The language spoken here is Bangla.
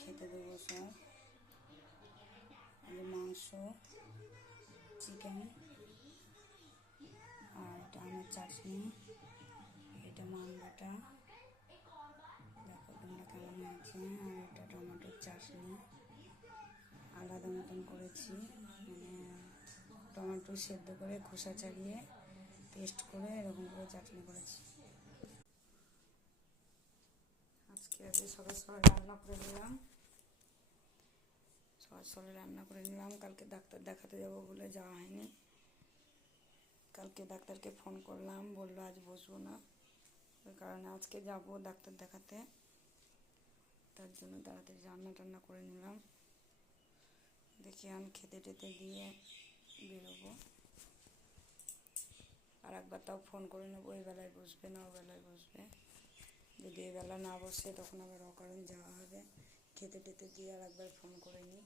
খেতে দেবো সব। মাংস, চিকেন, আর এটা আমের চাটনি, এটা মান বাটা, দেখো তোমরা কেমন হয়েছে। আর এটা টমেটোর চাটনি আলাদা মতন করেছি, মানে টমেটো সেদ্ধ করে খোসা ছাড়িয়ে পেস্ট করে এরকম করে চাটনি করেছি। আজকে সকাল সকাল রান্না করে নিলাম, কালকে ডাক্তার দেখাতে যাবো বলে যাওয়া হয়নি। কালকে ডাক্তারকে ফোন করলাম, বললো আজ বসবো না, ওই কারণে আজকে যাব ডাক্তার দেখাতে। তার জন্য তাড়াতাড়ি রান্না টান্না করে নিলাম। দেখি আমি খেতে টেতে দিয়ে বেরোবো। আর একবার তাও ফোন করে নেবো, এই বেলায় বসবে না ও বেলায় বসবে। যদি এবেলা না বসে তখন আবার অকারণ যাওয়া হবে। খেতে টেতে দিয়ে আর একবার ফোন করে নিই।